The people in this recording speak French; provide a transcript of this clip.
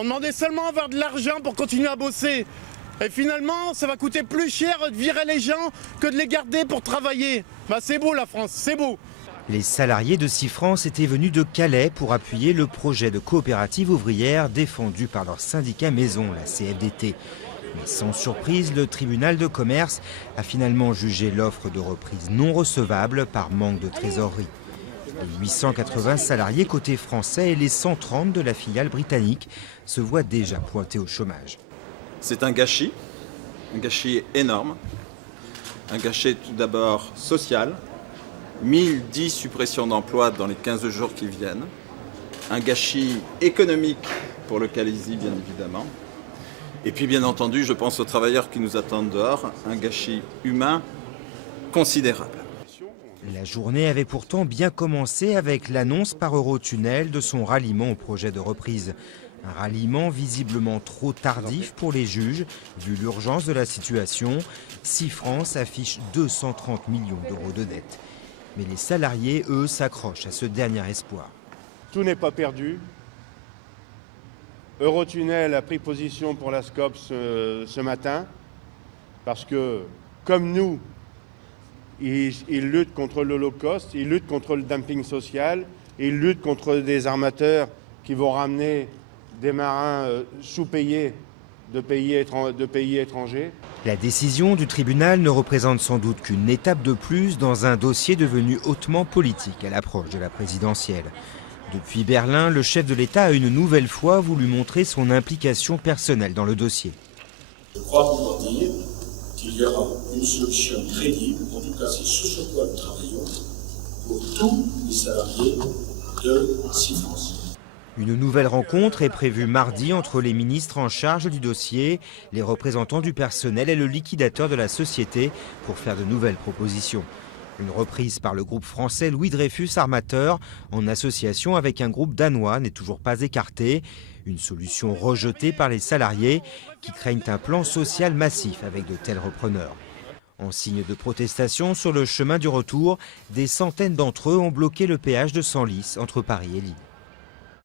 On demandait seulement à avoir de l'argent pour continuer à bosser. Et finalement, ça va coûter plus cher de virer les gens que de les garder pour travailler. Bah c'est beau la France, c'est beau. Les salariés de Sifrance étaient venus de Calais pour appuyer le projet de coopérative ouvrière défendu par leur syndicat maison, la CFDT. Mais sans surprise, le tribunal de commerce a finalement jugé l'offre de reprise non recevable par manque de trésorerie. Les 880 salariés côté français et les 130 de la filiale britannique se voient déjà pointés au chômage. C'est un gâchis énorme, un gâchis tout d'abord social, 1010 suppressions d'emplois dans les 15 jours qui viennent, un gâchis économique pour le Calaisis bien évidemment, et puis bien entendu je pense aux travailleurs qui nous attendent dehors, un gâchis humain considérable. La journée avait pourtant bien commencé avec l'annonce par Eurotunnel de son ralliement au projet de reprise. Un ralliement visiblement trop tardif pour les juges, vu l'urgence de la situation. Sifrance affiche 230 millions d'euros de dette. Mais les salariés, eux, s'accrochent à ce dernier espoir. Tout n'est pas perdu. Eurotunnel a pris position pour la SCOP ce matin, parce que, comme nous, ils luttent contre l'Holocauste, ils luttent contre le dumping social, ils luttent contre des armateurs qui vont ramener des marins sous-payés de pays étrangers. La décision du tribunal ne représente sans doute qu'une étape de plus dans un dossier devenu hautement politique à l'approche de la présidentielle. Depuis Berlin, le chef de l'État a une nouvelle fois voulu montrer son implication personnelle dans le dossier. Je crois pouvoir dire qu'il y aura une solution crédible, en tout cas c'est ce sur quoi nous travaillons, pour tous les salariés de Sifrance. Une nouvelle rencontre est prévue mardi entre les ministres en charge du dossier, les représentants du personnel et le liquidateur de la société pour faire de nouvelles propositions. Une reprise par le groupe français Louis Dreyfus Armateur en association avec un groupe danois n'est toujours pas écartée. Une solution rejetée par les salariés qui craignent un plan social massif avec de tels repreneurs. En signe de protestation sur le chemin du retour, des centaines d'entre eux ont bloqué le péage de Senlis entre Paris et Lille.